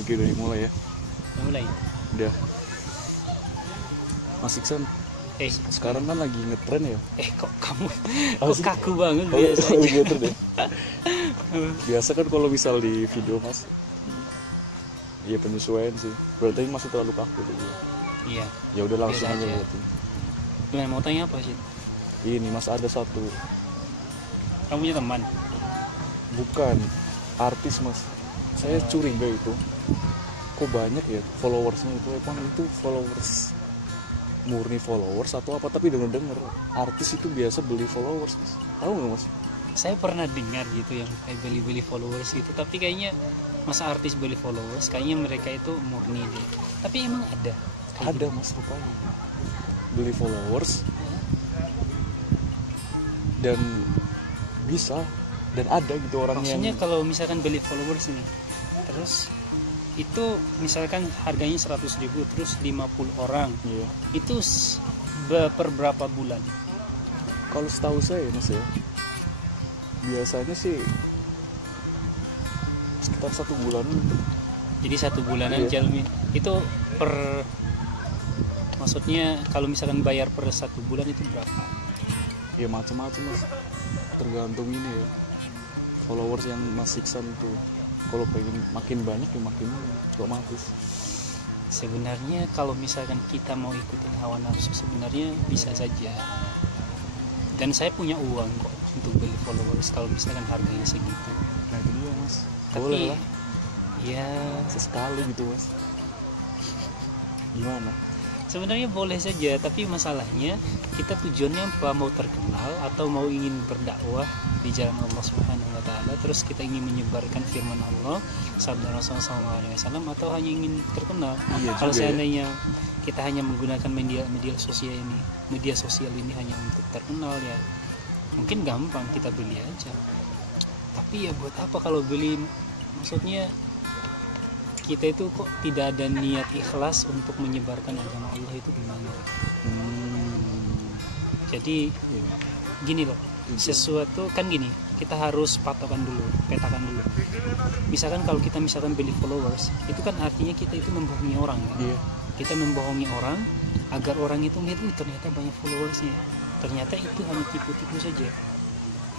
Oke, udah dimulai ya. Mulai. Udah. Mas Iksan, sekarang kan lagi ngetren ya. Kok kamu Apa kok sih? kaku banget Oh, biasanya. gitu deh. Biasa kan kalau misal di video Mas, iya penyesuaian sih. Berarti masih terlalu kaku gitu. Iya. Ya udah langsung Biasa aja aja. berarti. Gimana, mau tanya apa sih? Ini Mas ada satu, Kamu punya teman? bukan artis Mas. Saya curiga itu. Kok banyak ya followersnya itu? Emang itu followers murni followers atau apa? Tapi denger artis itu biasa beli followers Mas. Tahu nggak Mas? Saya pernah dengar gitu yang kayak beli-beli followers itu, tapi kayaknya masa artis beli followers, kayaknya mereka itu murni deh. Tapi emang ada? Kayak Ada Mas rupanya. Beli followers dan bisa dan ada gitu orang Maksudnya yang kalau misalkan beli followers nih, terus itu misalkan harganya 100.000, terus 50 orang, iya. itu per berapa bulan? Kalau setahu saya Mas ya, biasanya sih sekitar 1 bulan. Jadi 1 bulanan Iya. Jalmi itu per, maksudnya kalau misalkan bayar per 1 bulan itu berapa? Ya macam-macam Mas, tergantung ini ya followers yang Mas Iksan tuh. Kalau pengen makin banyak ya makin otomatis. Sebenarnya kalau misalkan kita mau ikutin hawa nafsu sebenarnya bisa saja. Dan saya punya uang kok untuk beli followers kalau misalkan harganya segitu. Nah itu dia Mas, Tapi boleh lah ya sesekali gitu Mas. Gimana? sebenarnya boleh saja, tapi masalahnya kita tujuannya apa? Mau terkenal atau mau ingin berdakwah di jalan Allah Subhanahu wa taala, terus kita ingin menyebarkan firman Allah sabda Rasulullah SAW, atau hanya ingin terkenal? Iya Kalau juga seandainya kita hanya menggunakan media sosial ini hanya untuk terkenal, ya mungkin gampang kita beli aja. Tapi ya buat apa kalau beli? Maksudnya kita itu kok tidak ada niat ikhlas untuk menyebarkan agama Allah, itu gimana? Jadi Iya. gini loh, sesuatu kan gini, kita harus petakan dulu. Misalkan kalau kita beli followers, itu kan artinya kita itu membohongi orang kan? Iya. Kita membohongi orang agar orang itu melihat, ternyata banyak followersnya. Ternyata itu hanya tipu-tipu saja.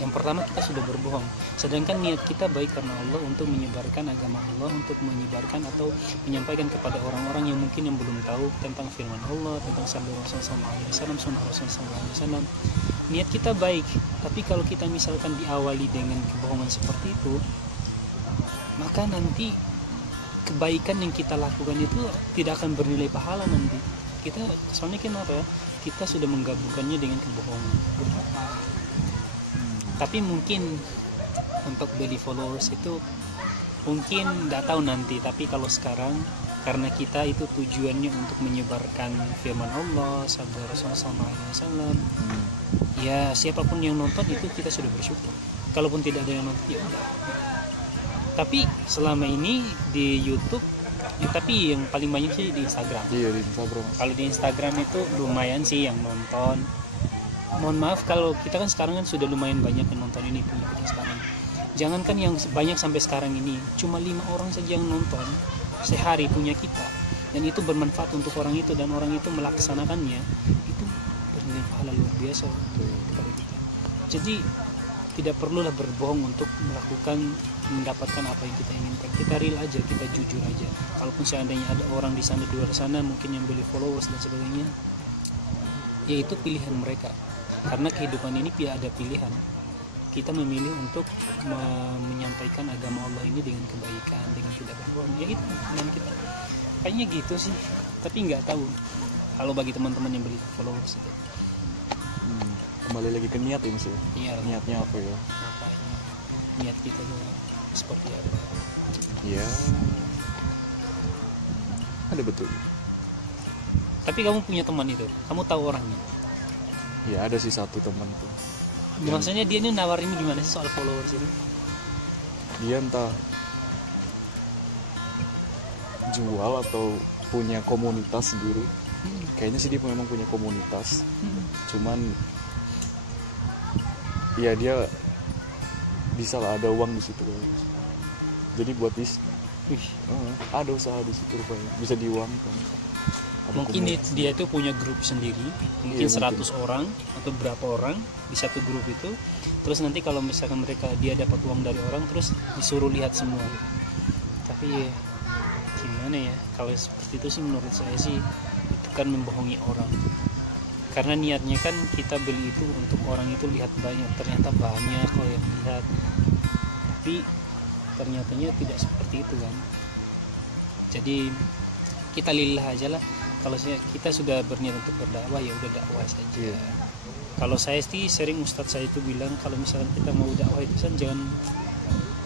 Yang pertama, kita sudah berbohong. Sedangkan niat kita baik karena Allah, untuk menyebarkan agama Allah, untuk menyebarkan atau menyampaikan kepada orang-orang yang mungkin yang belum tahu tentang firman Allah, tentang sabda Rasulullah SAW, sunnah Rasulullah SAW. Niat kita baik, tapi kalau kita misalkan diawali dengan kebohongan seperti itu, maka nanti kebaikan yang kita lakukan itu tidak akan bernilai pahala nanti. Kita soalnya kenapa ya? Kita sudah menggabungkannya dengan kebohongan. Tapi mungkin untuk beli followers itu mungkin nggak tahu nanti. Tapi kalau sekarang, karena kita itu tujuannya untuk menyebarkan firman Allah, sabda Rasulullah SAW, ya siapapun yang nonton itu kita sudah bersyukur. Kalaupun tidak ada yang nonton, ya udah. Tapi selama ini di YouTube, tapi yang paling banyak sih di Instagram. Iya di Instagram. Kalau di Instagram itu lumayan sih yang nonton. Mohon maaf kalau kita kan sekarang kan sudah lumayan banyak yang nonton ini punya kita sekarang. Jangankan yang banyak sampai sekarang ini, cuma 5 orang saja yang nonton sehari punya kita, dan itu bermanfaat untuk orang itu, dan orang itu melaksanakannya, itu bernilai pahala luar biasa kepada kita. Jadi tidak perlulah berbohong untuk mendapatkan apa yang kita inginkan. Kita real aja, kita jujur aja. Kalaupun seandainya ada orang di sana, di luar sana mungkin yang beli followers dan sebagainya, ya itu pilihan mereka. Karena kehidupan ini tidak ada pilihan. Kita memilih untuk menyampaikan agama Allah ini dengan kebaikan, dengan tidak berbohong. Ya itu pilihan kita. Kayaknya gitu sih. Tapi nggak tahu kalau bagi teman-teman yang beli followers itu. Kembali lagi ke niat ya Mas ya. Iya. Niatnya apa ya? Makanya niat kita tuh seperti apa? Iya. Ada betul. Tapi kamu punya teman itu, kamu tahu orangnya? Ya ada sih satu teman tuh. Maksudnya dia ini nawarin gimana sih soal followers ini? Dia entah jual atau punya komunitas sendiri. Kayaknya sih dia memang punya komunitas. Cuman ya dia bisa lah ada uang di situ. Jadi buat Wih, Ada usaha di situ rupanya, bisa diuangkan. Ada mungkin komunitas. dia itu punya grup sendiri, mungkin Iya, 100 orang atau berapa orang di satu grup itu. Terus nanti kalau misalkan dia dapat uang dari orang, terus disuruh lihat semua. Tapi ya, gimana ya, kalau seperti itu sih menurut saya sih itu kan membohongi orang. Karena niatnya kan kita beli itu untuk orang itu lihat banyak, ternyata banyak kok yang lihat, tapi ternyatanya tidak seperti itu kan. Jadi kita lillah aja lah. Kalau kita sudah berniat untuk berdakwah, ya udah dakwah saja. Iya. Kalau saya sih sering ustadz saya itu bilang, kalau misalkan kita mau dakwah itu kan jangan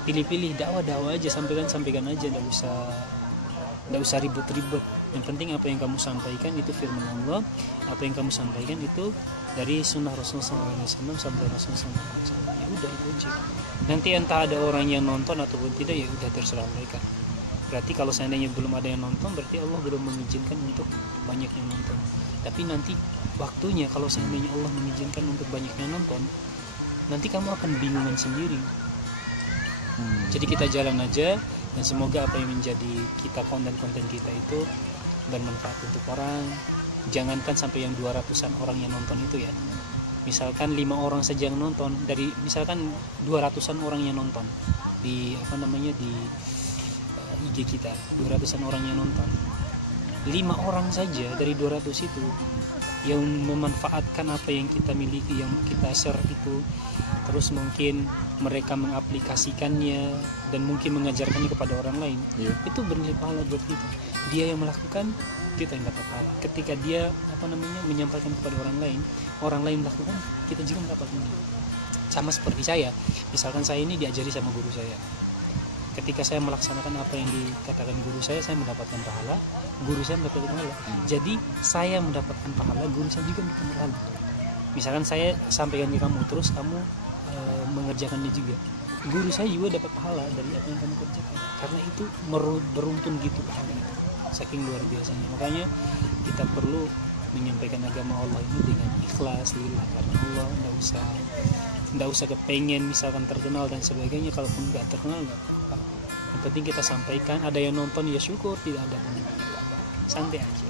pilih-pilih, dakwah aja, sampaikan aja, nggak usah ribet-ribet. Yang penting apa yang kamu sampaikan itu firman Allah, apa yang kamu sampaikan itu dari sunnah Rasulullah SAW, sabda Rasulullah SAW. Ya udah, itu aja. Nanti entah ada orang yang nonton ataupun tidak, ya udah terserah mereka. Berarti kalau seandainya belum ada yang nonton, berarti Allah belum mengizinkan untuk banyak yang nonton. Tapi nanti waktunya, kalau seandainya Allah mengizinkan untuk banyak yang nonton, nanti kamu akan bingungan sendiri. Jadi kita jalan aja, dan semoga apa yang menjadi kita, konten-konten kita itu bermanfaat untuk orang. Jangankan sampai yang 200-an orang yang nonton itu ya. Misalkan 5 orang saja yang nonton, dari misalkan 200-an orang yang nonton di di IG kita, 200-an orang yang nonton, 5 orang saja dari 200 itu yang memanfaatkan apa yang kita miliki, yang kita share itu, terus mungkin mereka mengaplikasikannya dan mungkin mengajarkannya kepada orang lain, itu bernilai pahala buat kita. Dia yang melakukan, kita yang dapat pahala. Ketika dia menyampaikan kepada orang lain melakukan, kita juga mendapat ini. Sama seperti saya, misalkan saya ini diajari sama guru saya. Ketika saya melaksanakan apa yang dikatakan guru saya mendapatkan pahala, guru saya mendapatkan pahala. Jadi saya mendapatkan pahala, guru saya juga mendapatkan pahala. Misalkan saya sampaikan ke kamu, terus kamu mengerjakannya juga, guru saya juga dapat pahala dari apa yang kamu kerjakan. Karena itu beruntun gitu pahala itu, saking luar biasanya. Makanya kita perlu menyampaikan agama Allah ini dengan ikhlas, lillah karena Allah. Nggak usah kepengen misalkan terkenal dan sebagainya. Kalaupun nggak terkenal nggak apa-apa, yang penting kita sampaikan. Ada yang nonton ya syukur, tidak ada pun nggak apa-apa, santai aja.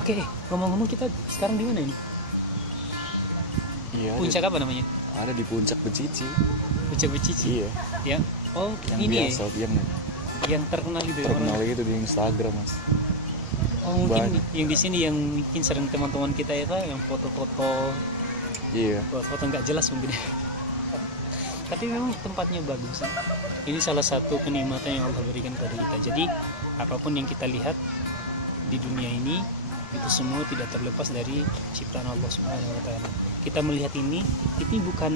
Oke, ngomong-ngomong, kita sekarang di mana ini? Iya. Puncak apa namanya? Ada di Puncak Becici. Puncak Becici. Iya. Ya. Oh, Yang ini biasa, yang terkenal itu. terkenal itu di Instagram, Mas. Oh, mungkin Banyak. yang di sini yang mungkin sering teman-teman kita ya Pak, yang foto-foto. Iya. Foto nggak jelas mungkin. Tapi memang tempatnya bagus. Ini salah satu kenikmatan yang Allah berikan kepada kita. Jadi apapun yang kita lihat di dunia ini, itu semua tidak terlepas dari ciptaan Allah Subhanahu wa taala. Kita melihat ini bukan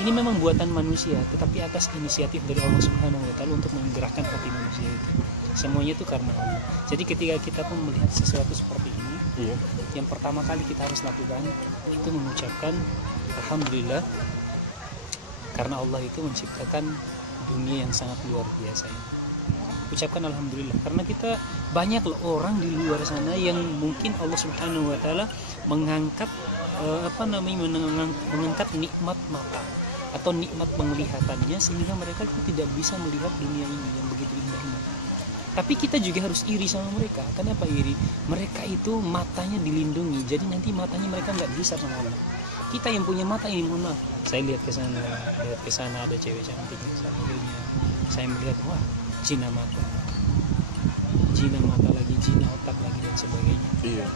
ini memang buatan manusia, tetapi atas inisiatif dari Allah Subhanahu wa taala untuk menggerakkan hati manusia itu. Semuanya itu karena Allah. Jadi ketika kita pun melihat sesuatu seperti ini, yang pertama kali kita harus lakukan itu mengucapkan alhamdulillah, karena Allah itu menciptakan dunia yang sangat luar biasa ini. Ucapkan alhamdulillah, karena kita banyak loh orang di luar sana yang mungkin Allah Subhanahu wa taala mengangkat mengangkat nikmat mata atau nikmat penglihatannya, sehingga mereka itu tidak bisa melihat dunia ini yang begitu indah ini. Tapi kita juga harus iri sama mereka. Kenapa iri? Mereka itu matanya dilindungi, jadi nanti matanya mereka nggak bisa sama Allah. Kita yang punya mata ini, mohon maaf, saya lihat ke sana ada cewek cantik dan sebagainya, saya melihat wah, jina mata lagi, jina otak lagi dan sebagainya. Iya.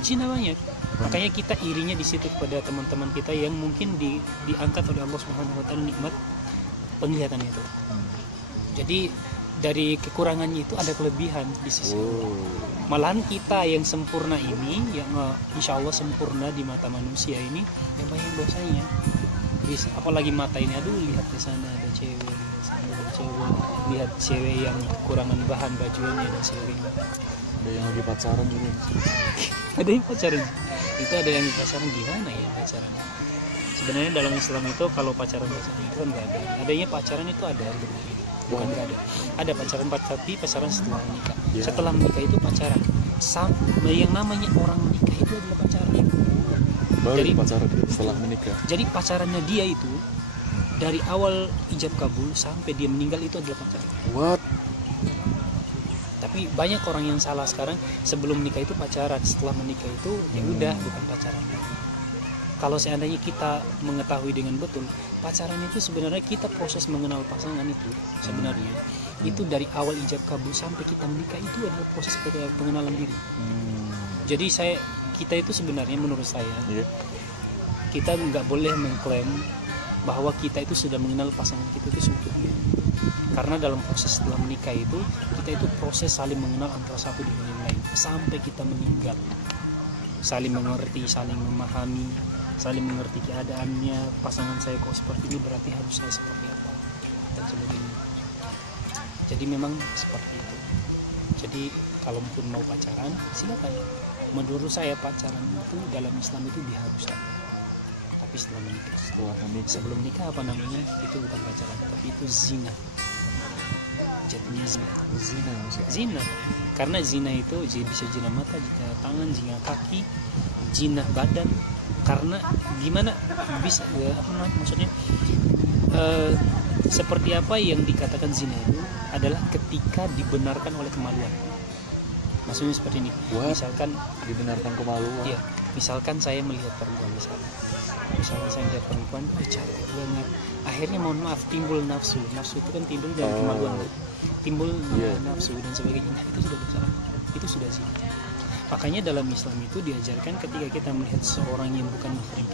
Jina banyak. Makanya kita irinya di situ kepada teman-teman kita yang mungkin diangkat oleh Allah Subhanahu wa taala nikmat penglihatan itu. Jadi dari kekurangannya itu ada kelebihan di sisi Allah. Malahan kita yang sempurna ini, yang insya Allah sempurna di mata manusia ini, yang banyak dosanya. Apalagi mata ini, aduh, lihat ke sana ada cewek, lihat cewek yang kekurangan bahan bajunya dan sebagainya. Ada yang lagi pacaran juga. Ada yang pacaran. Itu ada yang pacaran, gimana ya pacarannya? Sebenarnya dalam Islam itu kalau pacaran itu kan nggak ada. Adanya pacaran itu ada, bukan nggak ada. Ada pacaran, tapi pacaran setelah menikah. Setelah menikah itu pacaran. Yang namanya orang menikah itu adalah pacaran. Jadi pacaran setelah menikah. Jadi pacarannya dia itu dari awal ijab kabul sampai dia meninggal itu adalah pacaran. What? Tapi banyak orang yang salah sekarang, sebelum menikah itu pacaran, setelah menikah itu ya udah bukan pacaran lagi. Kalau seandainya kita mengetahui dengan betul, pacaran itu sebenarnya kita proses mengenal pasangan itu sebenarnya itu dari awal ijab kabul sampai kita menikah itu adalah proses pengenalan diri. Jadi kita itu sebenarnya menurut saya kita nggak boleh mengklaim bahwa kita itu sudah mengenal pasangan kita itu seutuhnya. Karena dalam proses setelah menikah itu kita itu proses saling mengenal antara satu dengan yang lain sampai kita meninggal, saling mengerti, saling memahami, saling mengerti keadaannya, pasangan saya kok seperti ini berarti harus saya seperti apa dan sebagainya. Jadi memang seperti itu. Jadi kalau pun mau pacaran silakan. Menurut saya pacaran itu dalam Islam itu diharuskan. Tapi setelah menikah, sebelum nikah apa namanya itu bukan pacaran, tapi itu zina. Jadinya zina. Karena zina itu bisa zina mata, zina tangan, zina kaki, zina badan. Karena gimana bisa maksudnya seperti apa yang dikatakan zina itu adalah ketika dibenarkan oleh kemaluan. Maksudnya seperti ini. Misalkan dibenarkan kemaluan. Iya, misalkan saya melihat perempuan misalnya saya melihat perempuan cantik banget, akhirnya mohon maaf timbul nafsu itu kan timbul dari kemaluan, timbul nafsu dan sebagainya. Nah, itu sudah bersalah, itu sudah zina. Makanya dalam Islam itu diajarkan ketika kita melihat seorang yang bukan mahram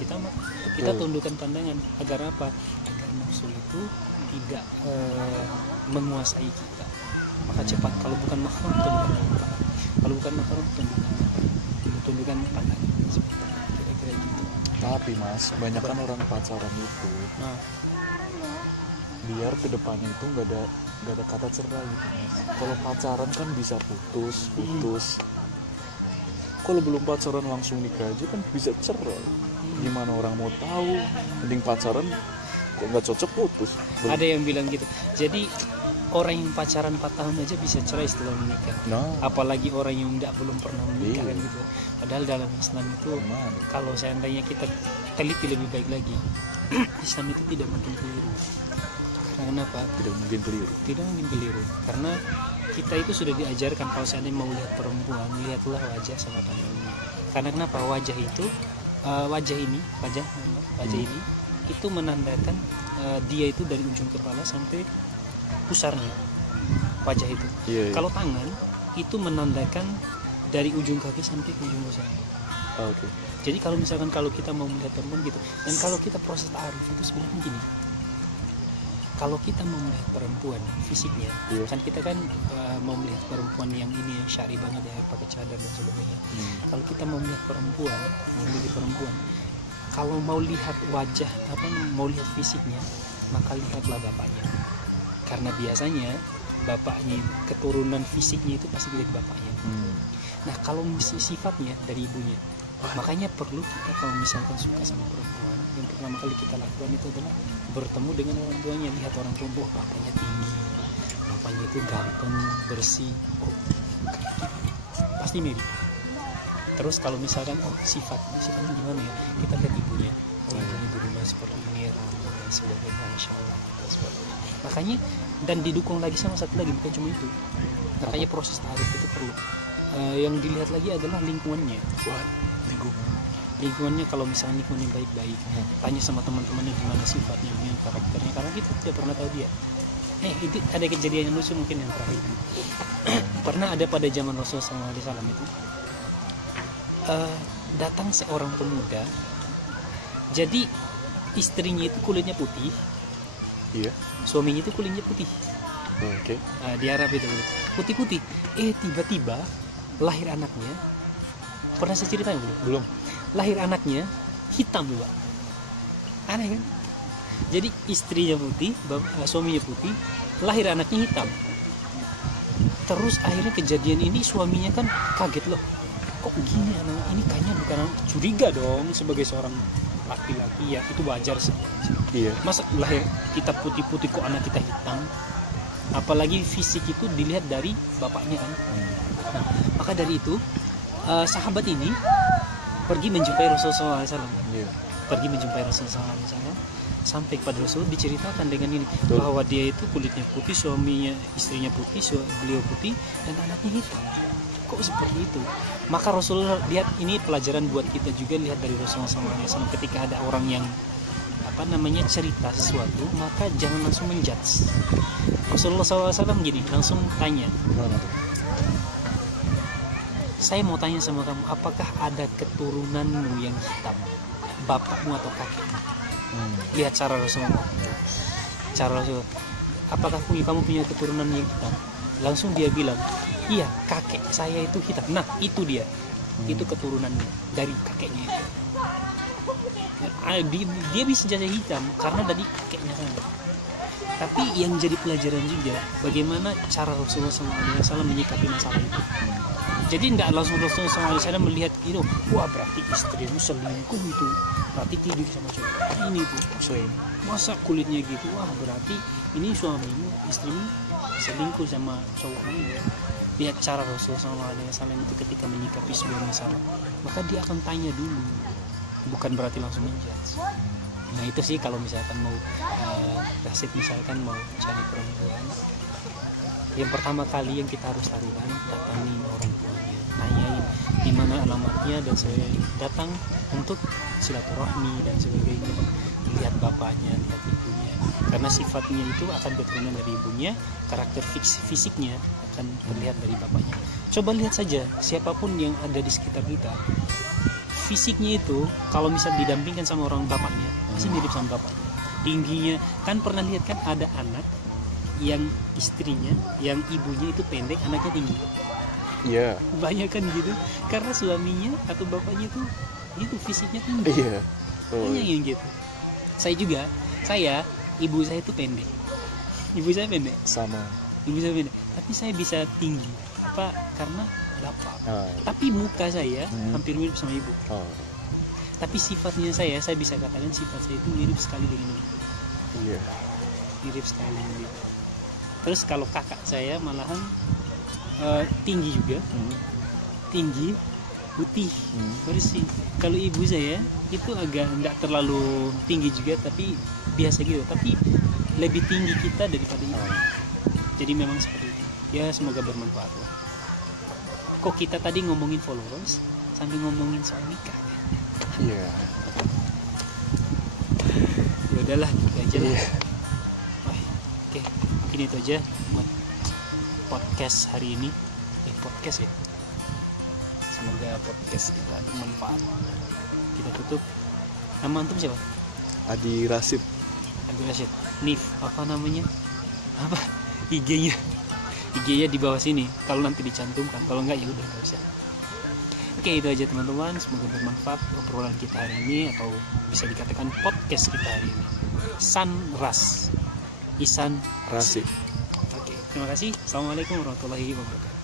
kita tundukkan pandangan. Agar apa? Agar nafsu itu tidak menguasai kita. Maka cepat, kalau bukan mahram tundukkan mata, kalau bukan mahram tundukkan pandangan. Kira-kira gitu. Tapi mas, kebanyakan orang pacaran itu biar kedepannya itu nggak ada kata cerai gitu mas. Kalau pacaran kan bisa putus. Kalau belum pacaran langsung nikah aja kan bisa cerai. Gimana orang mau tahu? Mending pacaran kok nggak cocok putus. Ada yang bilang gitu. Jadi orang yang pacaran 4 tahun aja bisa cerai setelah menikah. Apalagi orang yang belum pernah menikah kan gitu. Padahal dalam Islam itu kalau seandainya kita teliti lebih baik lagi, Islam itu tidak mungkin keliru. Karena apa? Tidak mungkin keliru. Karena kita itu sudah diajarkan kalau seandainya mau lihat perempuan, lihatlah wajah sama tangannya. Karena kenapa? Wajah ini itu menandakan dia itu dari ujung kepala sampai pusarnya wajah itu. Kalau tangan itu menandakan dari ujung kaki sampai ke ujung pusar. Jadi kalau misalkan kalau kita mau melihat perempuan gitu, dan kalau kita proses ta'aruf itu sebenarnya gini. Kalau kita mau melihat perempuan fisiknya, kan kita kan mau melihat perempuan yang ini yang syari banget ya, pakai cadar dan sebagainya. Kalau kita mau melihat perempuan, kalau mau lihat wajah mau lihat fisiknya, maka lihatlah bapaknya. Karena biasanya bapaknya keturunan fisiknya itu pasti dari bapaknya. Nah kalau sifatnya dari ibunya, makanya perlu kita kalau misalkan suka sama perempuan, yang pertama kali kita lakukan itu adalah bertemu dengan orang tuanya. Lihat orang tua, bapaknya tinggi, bapaknya itu ganteng, bersih, pasti mirip. Terus kalau misalkan sifatnya gimana ya, kita lihat ibunya. Ibunya di rumah seperti ini, ramah dan sebagainya, insya Allah. Makanya dan didukung lagi sama satu lagi, bukan cuma itu. Makanya proses ta'aruf itu perlu. Yang dilihat lagi adalah lingkungannya. Lingkungannya, kalau misalnya lingkungannya baik-baik, tanya sama teman-temannya gimana sifatnya, gimana karakternya, karena kita tidak pernah tahu dia. Itu ada kejadian yang lucu mungkin yang terakhir ini. Pernah ada pada zaman Rasulullah SAW itu datang seorang pemuda. Jadi istrinya itu kulitnya putih, suaminya itu kulitnya putih. Di Arab itu putih-putih. Tiba-tiba lahir anaknya. Pernah saya ceritain belum? Lahir anaknya hitam juga. Aneh kan? Jadi istrinya putih, suaminya putih, lahir anaknya hitam. Terus akhirnya kejadian ini suaminya kan kaget loh. Kok begini anak ini, kayaknya bukan anak. Curiga dong sebagai seorang laki-laki, ya itu wajar sih. Masa lahir kita putih-putih kok anak kita hitam? Apalagi fisik itu dilihat dari bapaknya kan. Nah, maka dari itu sahabat ini pergi menjumpai Rasulullah SAW. Pergi menjumpai Rasulullah SAW sampai kepada Rasul diceritakan dengan ini, Betul. bahwa dia itu kulitnya putih, istrinya putih, beliau putih, dan anaknya hitam. Kok seperti itu? Maka Rasulullah, lihat, ini pelajaran buat kita juga, lihat dari Rasulullah SAW, ketika ada orang yang cerita sesuatu, maka jangan langsung menjudge. Rasulullah SAW gini, langsung tanya, Gimana tuh? saya mau tanya sama kamu, apakah ada keturunanmu yang hitam, bapakmu atau kakekmu? Lihat cara Rasulullah. Cara Rasulullah, apakah kamu punya keturunan yang hitam? Langsung dia bilang, iya, kakek saya itu hitam. Nah, itu dia, itu keturunannya dari kakeknya itu. Dia bisa jadi hitam karena dari kakeknya sana. Tapi yang jadi pelajaran juga, bagaimana cara Rasulullah SAW menyikapi masalah itu. Jadi tidak langsung Rasulullah SAW melihat itu, wah berarti istrimu selingkuh itu, berarti tidur sama cowok ini tuh, masa kulitnya gitu, wah berarti ini suamimu, istrimu selingkuh sama cowok ini. Lihat cara Rasulullah SAW itu ketika menyikapi sebuah masalah, maka dia akan tanya dulu, bukan berarti langsung menjudge. Nah itu sih kalau misalkan mau Rasid misalkan mau cari perempuan, yang pertama kali yang kita harus lakukan, datangin orang tuanya, tanyain di mana alamatnya, dan saya datang untuk silaturahmi dan sebagainya. Lihat bapaknya, lihat ibunya, karena sifatnya itu akan keturunan dari ibunya, karakter fisiknya akan terlihat dari bapaknya. Coba lihat saja siapapun yang ada di sekitar kita, fisiknya itu kalau misal didampingkan sama orang bapaknya pasti mirip sama bapaknya. Tingginya, kan pernah lihat kan ada anak yang istrinya, yang ibunya itu pendek, anaknya tinggi. Iya. Banyak kan gitu, karena suaminya atau bapaknya itu fisiknya tinggi. Iya. Banyak yang gitu. Saya ibu saya itu pendek. Ibu saya pendek. Sama. Ibu saya pendek, tapi saya bisa tinggi. Apa? Karena bapak. Ah. Tapi muka saya hampir mirip sama ibu. Oh. Tapi sifatnya saya bisa katakan sifat saya itu mirip sekali dengan ibu. Iya. Mirip sekali dengan ibu. Terus kalau kakak saya malahan tinggi juga, tinggi, putih, bersih. Kalau ibu saya itu agak tidak terlalu tinggi juga, tapi biasa gitu. Tapi lebih tinggi kita daripada ibu. Jadi memang seperti itu. Ya semoga bermanfaat lah. Kok kita tadi ngomongin followers sambil ngomongin soal nikah? Iya. Ya udahlah, gitu aja lah. Iya. Oke, mungkin itu aja buat podcast hari ini. Podcast ya. Semoga podcast kita bermanfaat. Kita tutup. Nama antum siapa? Adi Rasid. Adi Rasid. Nif, apa namanya? Apa? IG-nya di bawah sini. Kalau nanti dicantumkan, kalau enggak ya udah nggak usah. Oke, itu aja teman-teman. Semoga bermanfaat obrolan kita hari ini, atau bisa dikatakan podcast kita hari ini. Isan Rasid. Rasid. Oke, terima kasih. Assalamualaikum warahmatullahi wabarakatuh.